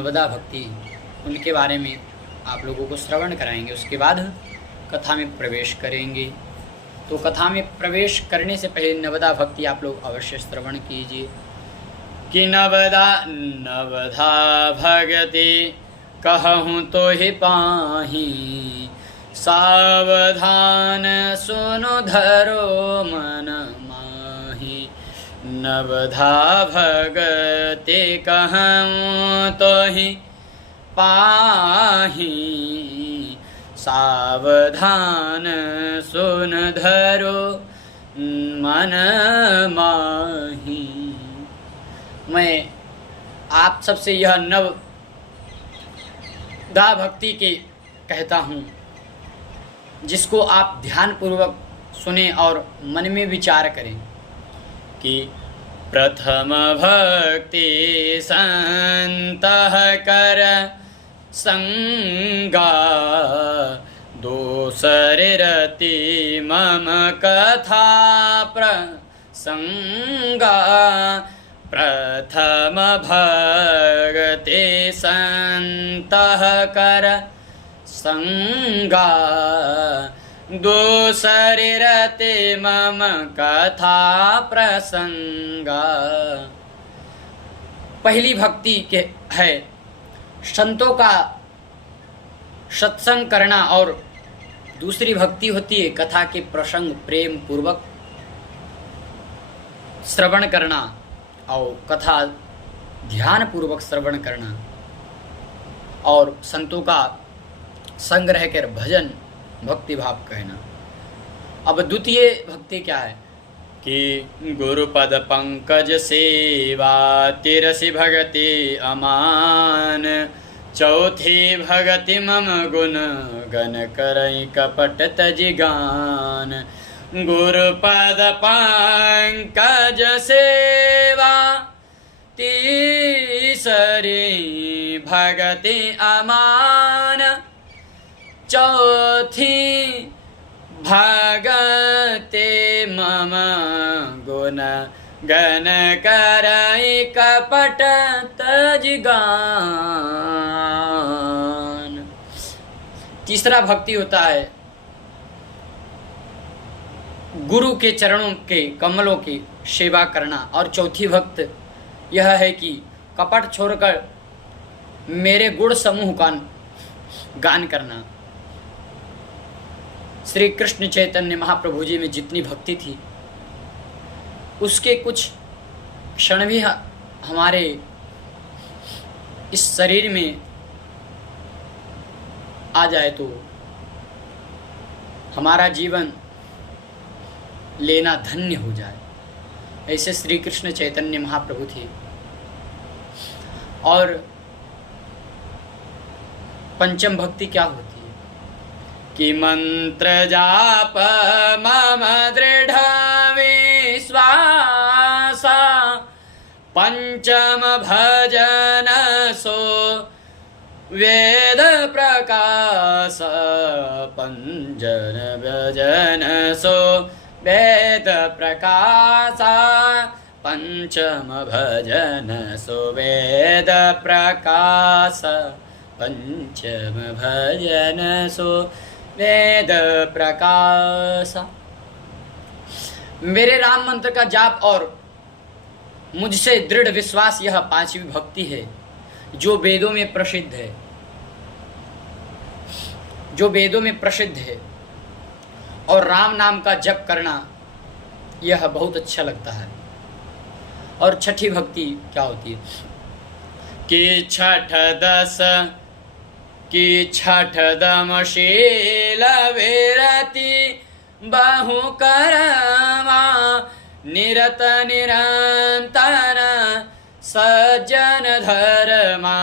नवदा भक्ति, उनके बारे में आप लोगों को श्रवण कराएंगे। उसके बाद कथा में प्रवेश करेंगे। तो कथा में प्रवेश करने से पहले नवदा भक्ति आप लोग अवश्य श्रवण कीजिए कि नवदा नवधा भगति कहूँ तो ही पाही, सावधान सुनो धरो मन माही। नवधा भगति कहूँ तो ही पाही, सावधान सुन धरो मन माही। मैं आप सबसे यह नवदा भक्ति के कहता हूँ, जिसको आप ध्यान पूर्वक सुने और मन में विचार करें कि प्रथम भक्ति संतः कर संगा, दूसरे रति मम कथा प्रसंगा। प्रथम भक्ति संतः कर संगा, दूसरे रति मम कथा प्रसंगा। पहली भक्ति के है संतों का सत्संग करना, और दूसरी भक्ति होती है कथा के प्रसंग प्रेम पूर्वक श्रवण करना और कथा ध्यान पूर्वक श्रवण करना, और संतों का संग रहकर भजन भक्ति भाव कहना। अब द्वितीय भक्ति क्या है कि गुरुपद पंकज सेवा तिरसि भगति अमान। चौथी भगति मम गुण गण करई कपट तजि गान। गुरुपद पंकज सेवा तीसरी भगति अमान। चौथी भगते मम गुण गण करई कपट तजि गान। तीसरा भक्ति होता है गुरु के चरणों के कमलों की सेवा करना, और चौथी भक्त यह है कि कपट छोड़कर मेरे गुण समूह का गान करना। श्री कृष्ण चैतन्य महाप्रभु जी में जितनी भक्ति थी, उसके कुछ क्षण भी हमारे इस शरीर में आ जाए तो हमारा जीवन लेना धन्य हो जाए। ऐसे श्री कृष्ण चैतन्य महाप्रभु थे। और पंचम भक्ति क्या होती है कि मंत्र जाप मम दृढ़ विश्वास। पंचम भजन सो वेद प्रकाश। पंचम भजन सो वेद प्रकाश। पंचम भजन सो वेद प्रकाश। पंचम भजन सो वेद प्रकाश। मेरे राम मंत्र का जाप और मुझसे दृढ़ विश्वास, यह पांचवी भक्ति है जो वेदों में प्रसिद्ध है, जो वेदों में प्रसिद्ध है। और राम नाम का जप करना यह बहुत अच्छा लगता है। और छठी भक्ति क्या होती है कि छठ दमशील विरति बहु करमा। निरत निरंतर सज्जन धर्मा।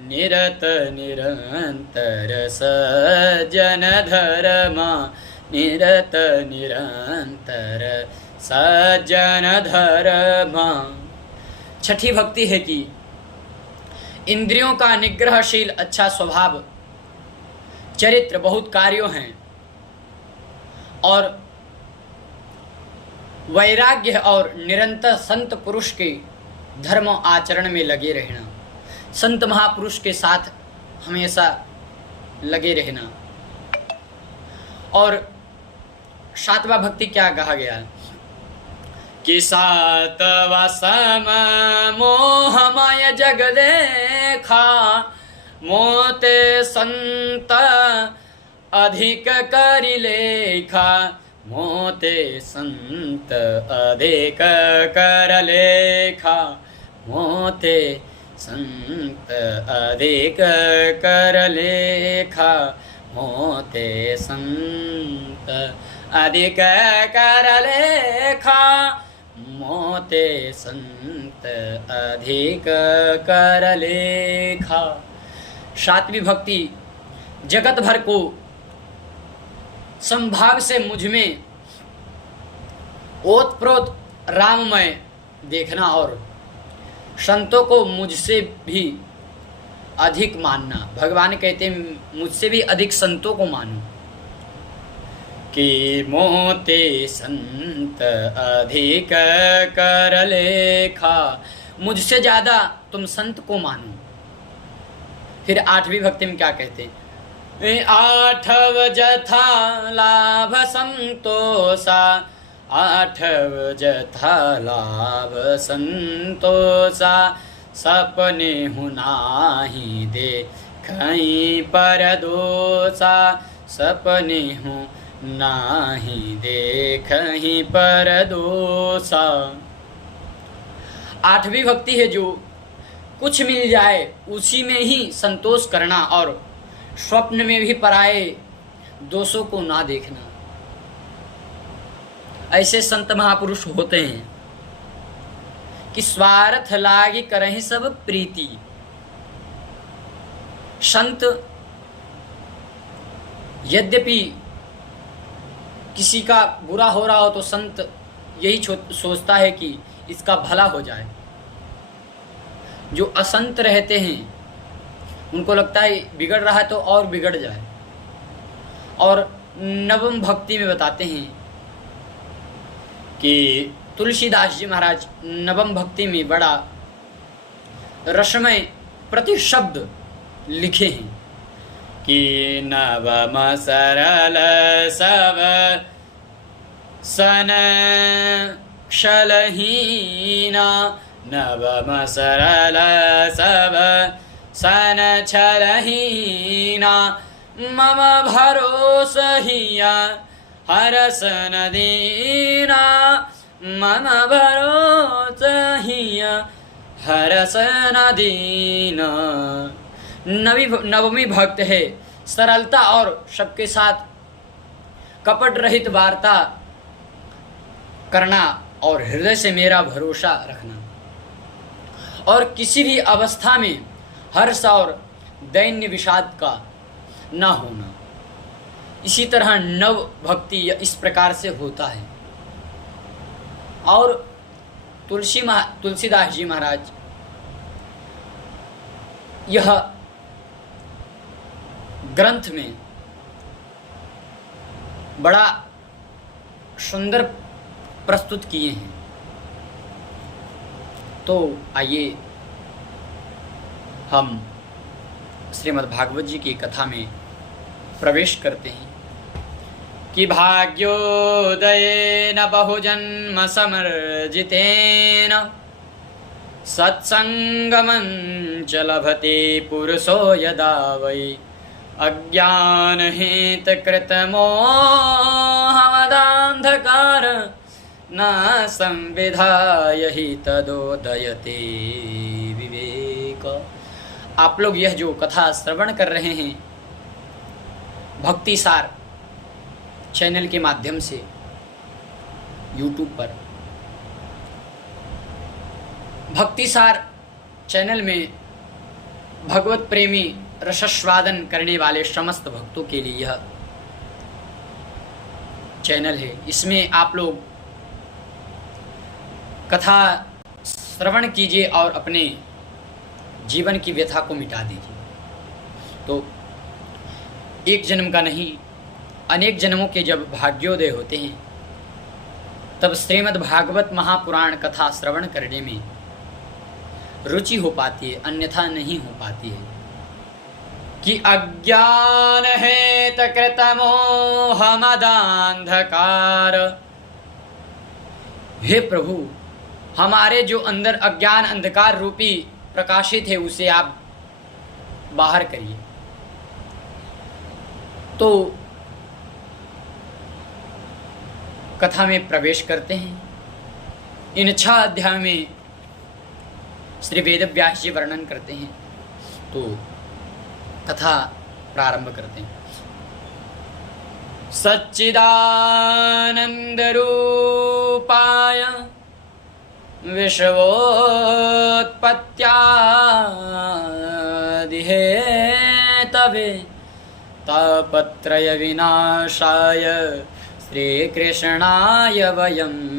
निरत निरंतर सज्जन धर्मा। निरत निरंतर सज्जन धर्मा। छठी भक्ति है कि इंद्रियों का निग्रहशील अच्छा स्वभाव, चरित्र, बहुत कार्यों हैं, और वैराग्य और निरंतर संत पुरुष के धर्म आचरण में लगे रहना। संत महापुरुष के साथ हमेशा लगे रहना। और सातवां भक्ति क्या कहा गया है कि सातवा सम मोहमय जग देखा, मोते संत अधिक करि लेखा, मोते संत अधिक कर लेखा, मोते संत अधिक कर लेखा, मोते संत अधिक कर लेखा, मोते संत अधिक कर लेखा। सातवीं भक्ति जगत भर को संभाव से मुझ में ओतप्रोत राममय देखना और संतों को मुझसे भी अधिक मानना। भगवान कहते हैं मुझसे भी अधिक संतों को मानो कि मोते संत अधिक कर लेखा, मुझसे ज्यादा तुम संत को मानो। फिर आठवीं भक्ति में क्या कहते हैं, आठव जथा लाभ संतोषा, आठव जथा लाभ संतोषा, सपने हूँ नाही देखहीं पर दोषा, सपने हूँ नाही देखहीं पर दोषा। आठवीं भक्ति है जो कुछ मिल जाए उसी में ही संतोष करना और स्वप्न में भी पराए दोषों को ना देखना। ऐसे संत महापुरुष होते हैं कि स्वार्थ लागी करहि सब प्रीति। संत यद्यपि किसी का बुरा हो रहा हो तो संत यही सोचता है कि इसका भला हो जाए। जो असंत रहते हैं उनको लगता है बिगड़ रहा है तो और बिगड़ जाए। और नवम भक्ति में बताते हैं कि तुलसीदास जी महाराज नवम भक्ति में बड़ा रसमय प्रतिशब्द लिखे हैं कि नवम सरल सब सन क्षलहीना, नवम सरल सब सन छलहीना, मम भरोसा हिया हरसन दीना, मम भरोसा हिया हरसन दीना। नवमी भक्त है सरलता और सबके साथ कपट रहित वार्ता करना और हृदय से मेरा भरोसा रखना और किसी भी अवस्था में हर्ष और दैन्य विषाद का न होना। इसी तरह नव भक्ति इस प्रकार से होता है। और तुलसीदास जी महाराज यह ग्रंथ में बड़ा सुंदर प्रस्तुत किए हैं। तो आइए हम श्रीमद् भागवत जी की कथा में प्रवेश करते हैं कि भाग्योदयेन बहुजन्म समर्जितेन सत्संगमञ्च लभते पुरुषो यदा वै अज्ञानहेतकृतमोहमदान्धकार न संविधाय हि तदोदयते विवेक। आप लोग यह जो कथा श्रवण कर रहे हैं भक्तिसार चैनल के माध्यम से YouTube पर, भक्तिसार चैनल में भगवत प्रेमी रसस्वादन करने वाले समस्त भक्तों के लिए यह चैनल है। इसमें आप लोग कथा श्रवण कीजिए और अपने जीवन की व्यथा को मिटा दीजिए। तो एक जन्म का नहीं, अनेक जन्मों के जब भाग्योदय होते हैं तब श्रीमद् भागवत महापुराण कथा श्रवण करने में रुचि हो पाती है, अन्यथा नहीं हो पाती है। कि अज्ञान है तकृत मोह मदांधकार, हे प्रभु हमारे जो अंदर अज्ञान अंधकार रूपी प्रकाशित है उसे आप बाहर करिए। तो कथा में प्रवेश करते हैं। इन 6 अध्याय में श्री वेद व्यास जी वर्णन करते हैं, तो कथा प्रारंभ करते हैं। सच्चिदानंद रूपाय विश्वोत्पत्त्यादि हेतवे तापत्रय विनाशाय श्रीकृष्णाय वयम्